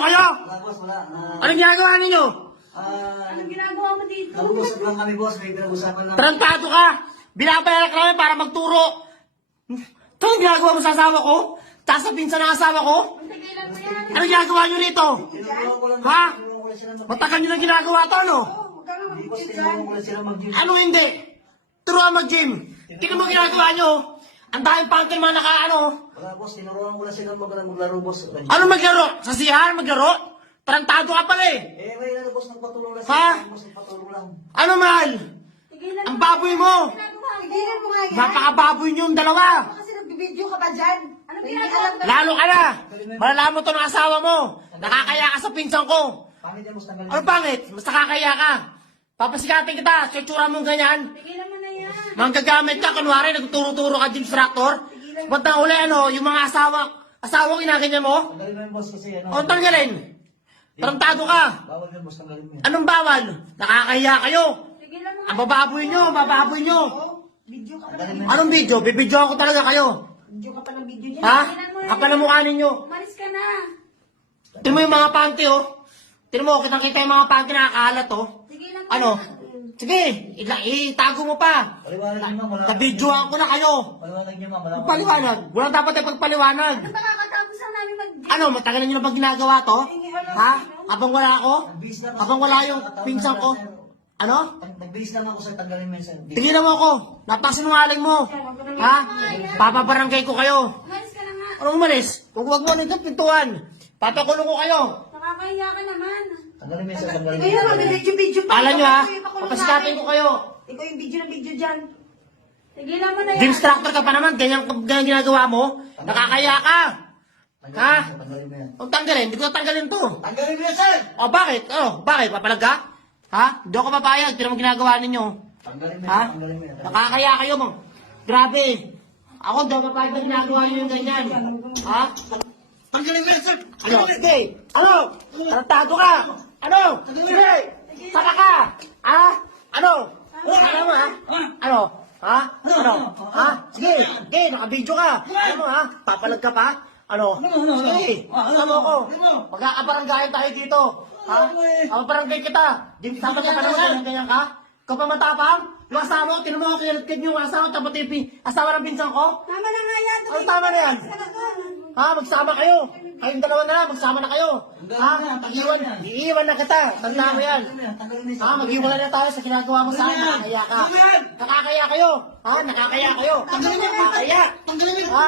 kayo? Wala, boss, wala. Anong ginagawa ninyo? Anong ginagawa mo dito? Nag-uusap lang kami, boss. May pinag-usapan lang. Tarantado ka! Binabayaran ka namin para magturo! Ito ang ginagawa mo sa asawa ko? Tapos sa pinsan ng asawa ko? Ang tigilan mo yan. Anong ginagawa nyo rito? Tinulungan ko lang. Ha? Tinulungan ko lang sila mag- Matagal nyo na ginagawa to, no? Huwag ka nga Hindi, boss, mag-gym tinulungan ko lang sila mag-gym. Ano hindi? Turuan mag-gym. Tingnan mo ginagawa nyo. Ang daming pangkin mga naka-ano. Wala, boss. Tinulungan ko lang sila maglaro, boss. Ano maglaro? Sa siyahan maglaro? Tarantado ka pala eh. Eh, may ano, boss, nagpatulong lang Ha? sila. Boss, nagpatulong lang. Ano mahal? Tigilan Ang baboy mo. Tigilan mo nga yan. Napakababoy nyo yung dalawa. Kasi nag-video ka ba dyan? Anong ginagawa mo? Lalo ka na. Malalaman mo to ng asawa mo. Nakakaya ka sa pinsan ko. Pangit yan, boss. Tanggalin. Ano pangit? Mas nakakaya ka. Papasikatin kita. Sa itsura mong ganyan. Tigilan mo na yan. Manggagamit ka. Kunwari, nagturo-turo ka gym instructor. Ba't na uli, ano, yung mga asawa ginaganyan mo? Tanggalin mo yan, boss, kasi ano. O, tanggalin. Tarantado ka. Bawal yan, boss. Tanggalin mo yan. Anong bawal? Nakakahiya kayo. Tigilan mo nga. Ang bababoy nyo, bababoy nyo. Video ka pa Tanggalin mo ng yan. Anong video? Bibidyoan ko talaga kayo. video ka pa ng video dyan. Ha? Tigilan mo na Kapal yan. ang mukha ninyo. Umalis ka na. Tingnan mo yung mga panty, oh. Tingnan mo, kitang-kita yung mga panty nakakalat, oh. Tigilan mo Ano? na. Sige, itago mo pa. Paliwanag niyo, ma'am. Wala- Nabidyoan ko na kayo. Paliwanag niyo, ma'am. Wala akong- Paliwanag. Walang dapat yung pagpaliwanag. Ano ba kakatapos lang namin mag-gym? Ano, matagal na nyo na ba ginagawa to? Ha? Habang wala ako? Nagbihis lang ako, Habang sir. wala yung Nakataon pinsan na ko? sir. Ano? Nagbihis lang ako, sir. Tanggalin mo yan, sir. Tigilan mo ako. Napakasinungaling mo. Ha? Papabarangay ko kayo. Umalis ka na nga. Anong umalis? Kung huwag mo ulit ang pintuan. Papakulong ko kayo. Nakakahiya ka naman. Tanggalin mo yan, sir. Tanggalin mo Kaya yan. mag-video pa. Alam nyo ha, Ikaw yung pakulong papasikatin namin. ko kayo. Ikaw yung video na video dyan. Tigilan mo na yan. Gym instructor ka pa naman, ganyan ginagawa mo. Nakakaya ka. Ha? Tanggalin mo yan. Kung tanggalin, hindi ko tanggalin to. Tanggalin mo yan, sir! O bakit? Oh, bakit? Papalag ka? Ha? Hindi ako papayag. Tignan mo ginagawa ninyo. Tanggalin mo yan. Ha? Tanggalin mo yan. Nakakaya kayo mo. Grabe. Ako, hindi ako papayag na ginagawa nyo yung ganyan. Ha? Tanggalin mo yan, sir! Ano? Sige. Ano? Tarantado ka. Ano? Sige. Saka ka. Ha? Ano? Saka mo ha? Ano? Ha? Ano? Ha? Sige. Sige, nakabidyo ka. Ano mo ha? Papalag ka pa? Ano? Sige. Ano mo ako? Magkakabaranggayan tayo dito. Ha? Ako barangay kita. Di dapat ka pa naman ganyan ka? Ikaw pa matapang? Yung asawa ko, tinan mo ako kinalkid yung asawa, tapos yung asawa ng pinsan ko? Tama na nga yan. Ano tama na yan? Ha? Magsama kayo. Kayong dalawa na lang, magsama na kayo. Ha? Iiwan na kita. Tanda mo yan. Tanggalin mo yan, sir. Ha? Mag-iwala na tayo sa ginagawa mo sa akin. Nakakaya ka. Nakakaya kayo. Ha? Nakakaya kayo. Nakakaya. Ha?